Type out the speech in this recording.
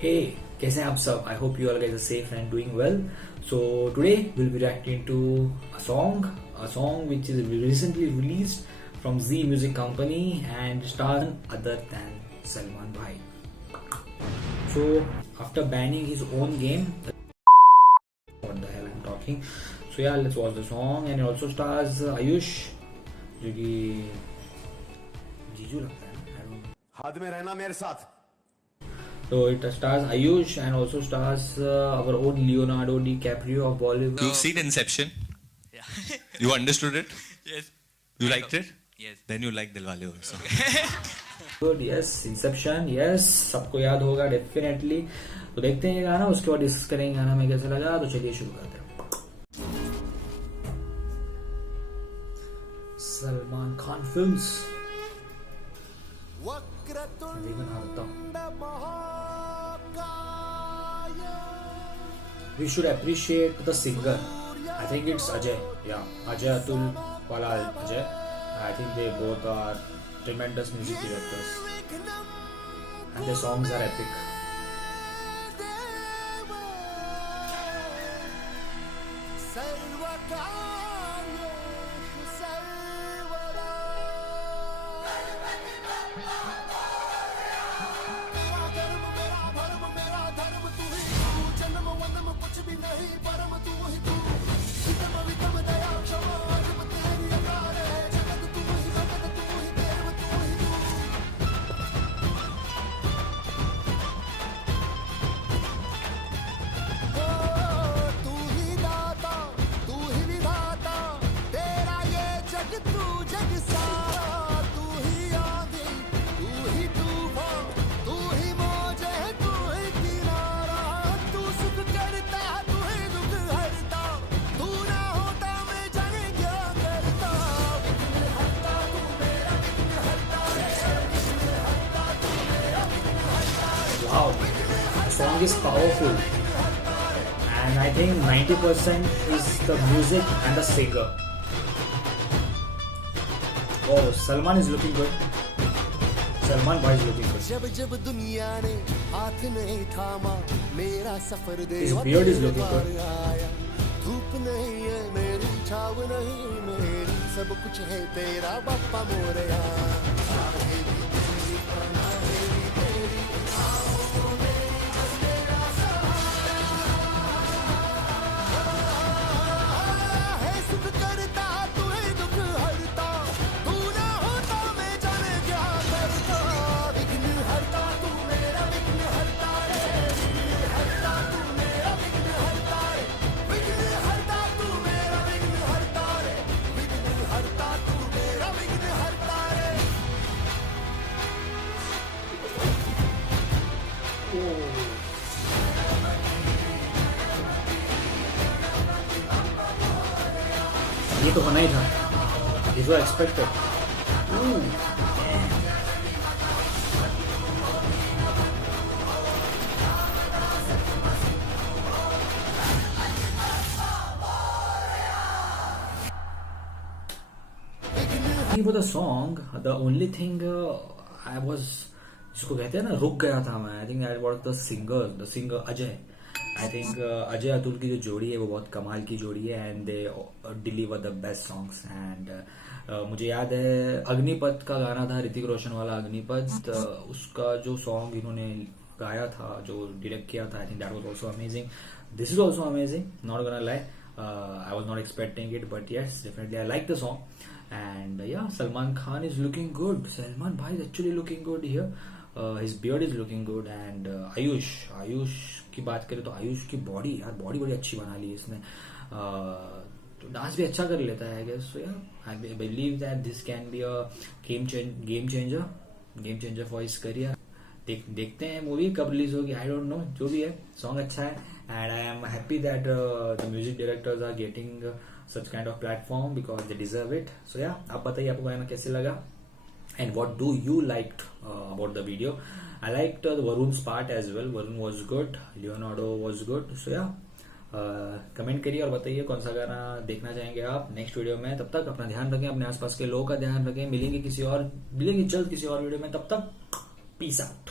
Hey, कैसे हैं आप सब? I hope you all guys are safe and doing well. So today we'll be reacting to a song which is recently released from Z Music Company and stars none other than Salman Bhai. So after banning his own game, what the hell I'm talking? So yeah, let's watch the song and it also stars Ayush, जो कि जीजू लगता है ना? I don't know. हाथ में रहना मेरे साथ. So it stars Ayush and also stars our own Leonardo DiCaprio of Bollywood. You've seen Inception? Yeah. You understood it? Yes. You liked it? Yes. Then you like Dilwale also. Good, yes, Inception, yes, सबको याद होगा definitely. तो देखते हैं ये गाना, उसके बाद डिस्कस करेंगे गाना में कैसा लगा. तो चलिए शुरू करते हैं. सलमान खान फिल्म्स. देखना आता हूँ. We should appreciate the singer. I think it's Ajay. Yeah, Ajay Atul wala Ajay. I think they both are tremendous music directors, and their songs are epic. Wow, the song is powerful, and I think 90% is the music and the singer. Oh, Salman is looking good. Salman Bhai is looking good. जब जब दुनिया ने हाथ नहीं थामा मेरा सफर दे. His beard is looking good. धूप नहीं है मेरी छाव नहीं मेरी सब कुछ है तेरा बापा मोरया. ये तो होना ही था. This was expected. For the song, the only thing I was, जिसको कहते हैं ना, रुक गया था मैं. I think that was the singer Ajay. I think Ajay Atul की जो जोड़ी है वो बहुत कमाल की जोड़ी है, and they deliver the best songs. And मुझे याद है अग्निपथ का गाना था, ऋतिक रोशन वाला अग्निपथ. उसका जो सॉन्ग इन्होंने गाया था, जो डायरेक्ट किया था, I think that was also amazing. This is also amazing, not gonna lie. I was not expecting it, but yes, definitely I like the song. And yeah, Salman Khan is looking good. Salman Bhai is actually looking good here. His beard is looking good. And Ayush की बात करें तो आयुष की body बड़ी अच्छी बना ली इसने. तो डांस भी अच्छा कर लेता है, आई guess. So yeah, I believe that this can be a game changer for his career. देखते हैं मूवी कब रिलीज होगी, आई डोंट नो. जो भी है, सॉन्ग अच्छा है, and I am happy that the music directors are getting such kind of platform because they deserve it. So yeah, आप बताइए आपको गाना कैसे लगा, and what do you liked about the video. I liked Varun's part as well. Varun was good, Leonardo was good. So yeah, comment करिए और बताइए कौन सा गाना देखना चाहेंगे आप नेक्स्ट वीडियो में. तब तक अपना ध्यान रखें, अपने आसपास के लोगों का ध्यान रखें. मिलेंगे जल्द किसी और वीडियो में. तब तक पीस आउट.